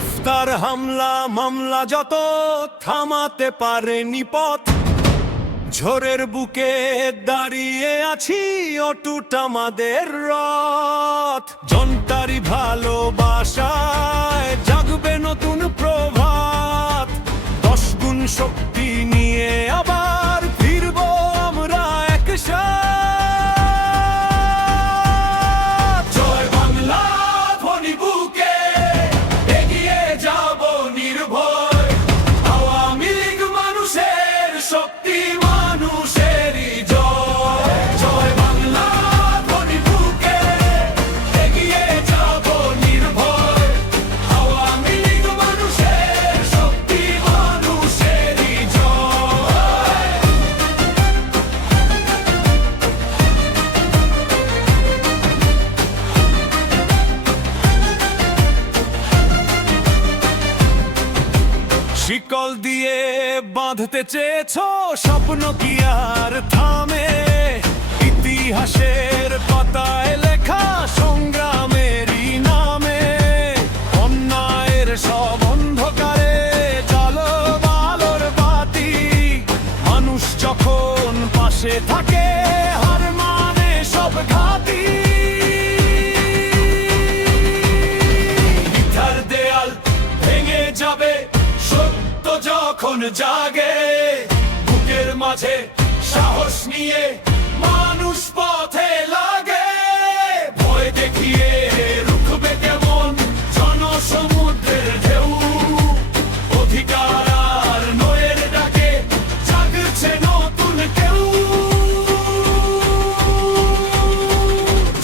গ্রেফতার হামলা মামলা যত থামাতে পারেনি পথ, ঝড়ের বুকে দাঁড়িয়ে আছি অটুট আমাদের রথ। জনতারি ভালোবাসায় জাগবে নতুন প্রভাত, 10 গুণ শক্তি নিয়ে আবার ফিরব আমরা একসাথ। জয় বাংলা ধ্বনি বুকে এগিয়ে যাব নির্ভয়, আওয়ামী লীগ মানুষের শক্তি মানুষেরই জয়। জয় বাংলা ধ্বনি বুকে এগিয়ে যাব নির্ভয়, আওয়ামী লীগ মানুষের শক্তি মানুষেরই জয়। শিকল দিয়ে বাঁধতে চেয়েছো স্বপ্ন কি আর থামে, ইতিহাসের পাতায় লেখা সংগ্রামেরই নামে। অন্যায়ের সব অন্ধকারে জ্বালো আলোর বাতি, মানুষ যখন পাশে থাকে হার মানে সব ঘাতি। মিথ্যার দেয়াল ভেঙে যাবে সত্য যখন জাগে, বুকের মাঝে সাহস নিয়ে মানুষ পথে লাগে। ভয় দেখিয়ে রুখবে কেমন জনসমুদ্রের ঢেউ, অধিকার আর নয়ের ডাকে জাগছে নতুন কেউ।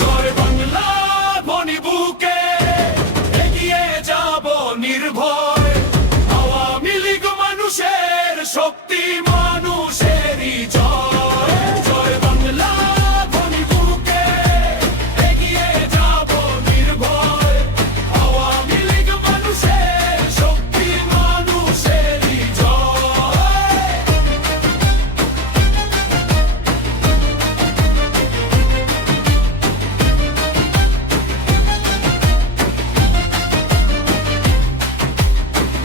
জয় বাংলা ধ্বনি বুকে এগিয়ে যাব নির্ভয়, আওয়ামী লীগ মানুষের শক্তি মানুষেরই জয়। জয় বাংলা ধ্বনি বুকে এগিয়ে যাব নির্ভয়, আওয়ামী লীগ মানুষের শক্তি মানুষেরই জয়।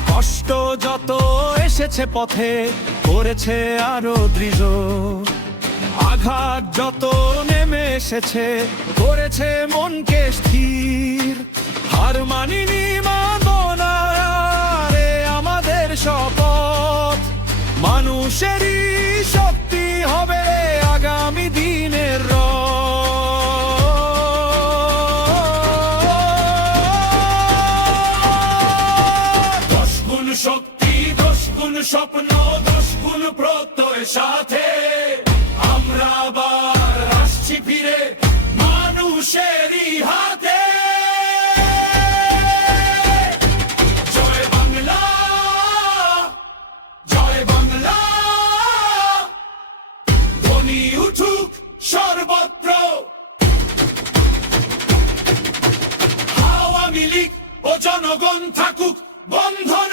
কষ্ট যত এসেছে পথে করেছে আরো দৃঢ়, আঘাত যত নেমে এসেছে করেছে মনকে স্থির। হার মানিনি মানব না রে আমাদের শপথ, মানুষেরই শক্তি হবে আগামী দিনের রথ। 10 গুণ শক্তি 10 গুণ স্বপ্ন 10 গুণ প্রত্যয় সাথে, আমরা আবার আসছি ফিরে মানুষেরই হাতে। জয় বাংলা জয় বাংলা, ধ্বনি উঠুক সর্বত্র, আওয়ামী লীগ ও জনগণ থাকুক বন্ধন